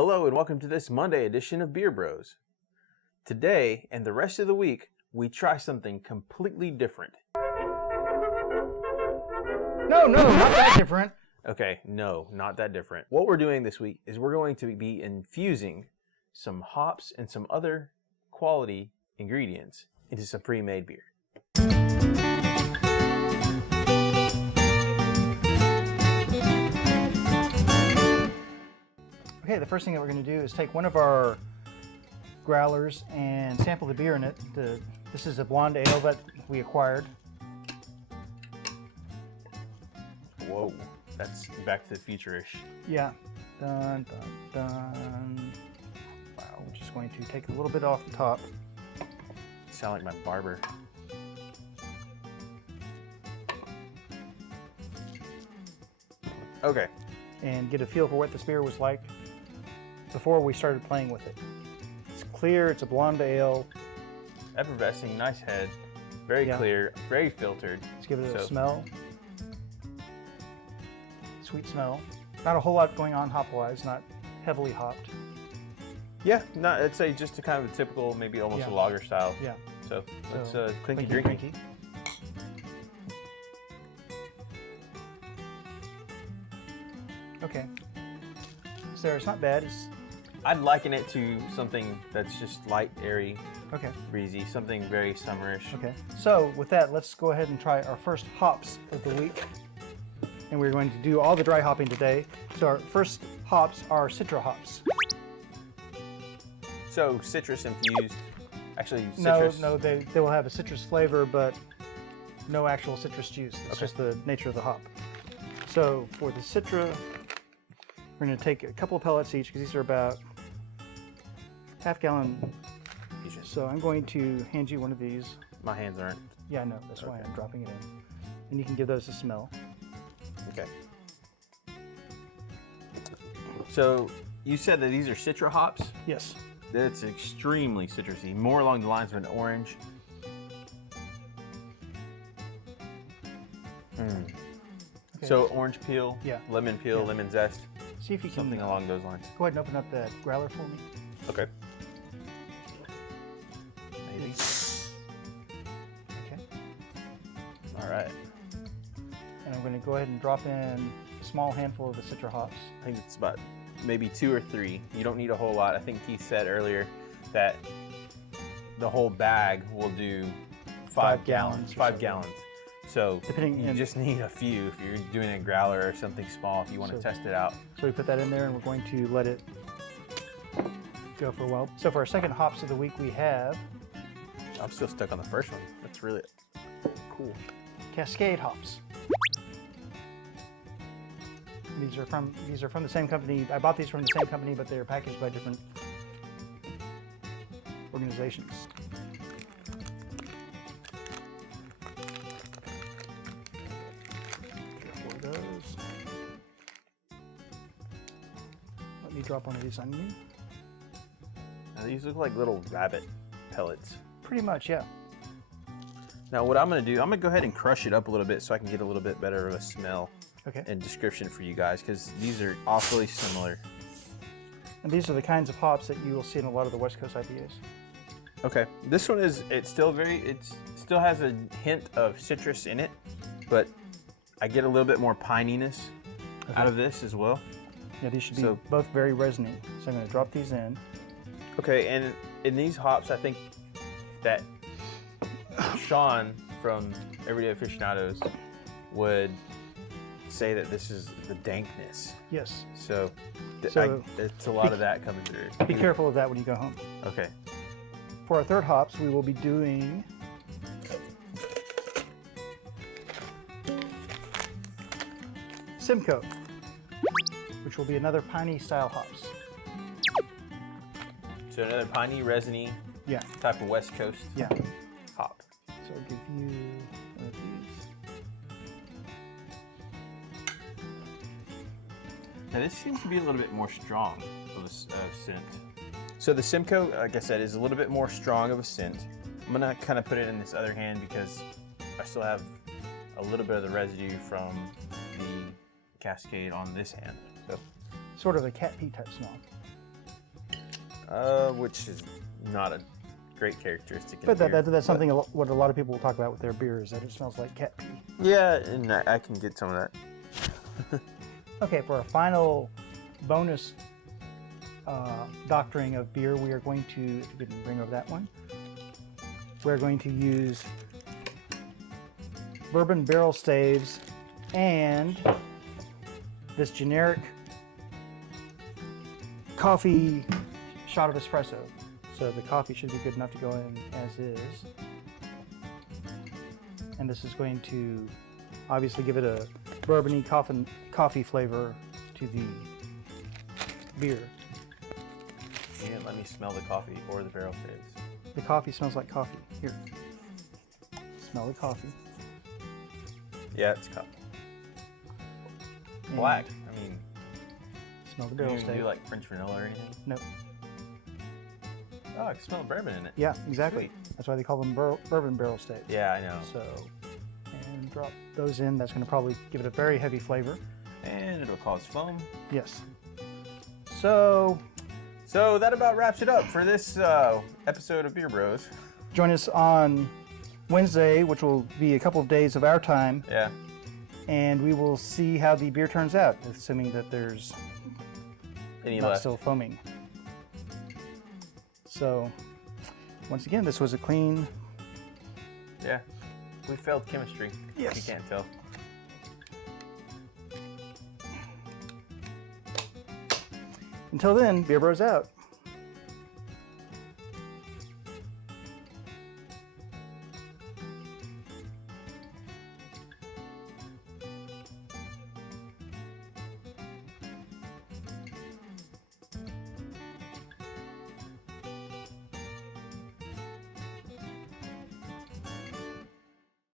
Hello and welcome to this Monday edition of Beer Bros. Today and the rest of the week, we try something completely different. No, not that different. Okay, no, not that different. What we're doing this week is we're going to be infusing some hops and some other quality ingredients into some pre-made beer. Okay, the first thing that we're going to do is take one of our growlers and sample the beer in it. This is a blonde ale that we acquired. Whoa, that's Back to the Future-ish. Yeah. Dun, dun, dun. Wow, we're just going to take a little bit off the top. Sound like my barber. Okay. And get a feel for what this beer was like before we started playing with it. It's clear, it's a blonde ale. Effervescing, nice head, very clear, very filtered. Let's give it a smell. Sweet smell. Not a whole lot going on hop-wise, not heavily hopped. Yeah, I'd say just a kind of a typical, maybe almost a lager style. Yeah. So let's clinky drinky. Okay. So it's not bad. I'd liken it to something that's just light, airy, breezy, something very summerish. Okay. So with that, let's go ahead and try our first hops of the week. And we're going to do all the dry hopping today. So our first hops are Citra hops. So citrus infused. Actually, citrus. No, they will have a citrus flavor, but no actual citrus juice. It's just the nature of the hop. So for the Citra, we're going to take a couple of pellets each because these are about half-gallon. So I'm going to hand you one of these. My hands aren't. Yeah, I know. That's why I'm dropping it in. And you can give those a smell. Okay. So you said that these are Citra hops? Yes. That's extremely citrusy, more along the lines of an orange. Okay. So orange peel, lemon peel, lemon zest. See if you can something along those lines. Go ahead and open up that growler for me. Okay. Maybe. Okay. All right. And I'm going to go ahead and drop in a small handful of the Citra hops. I think it's about maybe 2 or 3. You don't need a whole lot. I think Keith said earlier that the whole bag will do 5 gallons. 5 gallons. So you just need a few if you're doing a growler or something small if you want to test it out. So we put that in there and we're going to let it go for a while. So for our second hops of the week we have... I'm still stuck on the first one. That's really cool. Cascade hops. These are from the same company. I bought these from the same company, but they're packaged by different organizations. Those. Let me drop one of these on you. Now, these look like little rabbit pellets. Pretty much, yeah. Now what I'm going to do, I'm going to go ahead and crush it up a little bit so I can get a little bit better of a smell and description for you guys, because these are awfully similar. And these are the kinds of hops that you will see in a lot of the West Coast IPAs. Okay, this one is, it still has a hint of citrus in it, but I get a little bit more pininess out of this as well. Yeah, these should be both very resiny. So I'm going to drop these in. Okay, and in these hops, I think that Sean from Everyday Aficionados would say that this is the dankness. Yes. So it's a lot of that coming through. Be careful of that when you go home. Okay. For our third hops, we will be doing Simcoe, which will be another piney style hops. So another piney, resiny type of West Coast hop. So I'll give you one of these. Now this seems to be a little bit more strong of a scent. So the Simcoe, like I said, is a little bit more strong of a scent. I'm gonna kind of put it in this other hand because I still have a little bit of the residue from the Cascade on this hand. So sort of a cat pee type smell. which is not a great characteristic. But that's something what a lot of people will talk about with their beers, that it smells like cat pee. Yeah, and I can get some of that. Okay, for a final bonus doctoring of beer, we are going to, if you can bring over that one, we're going to use bourbon barrel staves and this generic coffee shot of espresso. So the coffee should be good enough to go in as is. And this is going to obviously give it a bourbon-y coffee flavor to the beer. You didn't let me smell the coffee or the barrel staves. The coffee smells like coffee. Here. Smell the coffee. Yeah, it's black. I mean, smell the barrel you stave. do like French vanilla or anything? Nope. Oh, I can smell the bourbon in it. Yeah, exactly. Sweet. That's why they call them bourbon barrel staves. Yeah, I know. So, and drop those in. That's going to probably give it a very heavy flavor. And it'll cause foam. Yes. So that about wraps it up for this episode of Beer Bros. Join us on Wednesday, which will be a couple of days of our time. Yeah. And we will see how the beer turns out, assuming that there's Any not left? still foaming. So, once again, this was a clean. Yeah. We failed chemistry. Yes. You can't tell. Until then, Beer Bros out.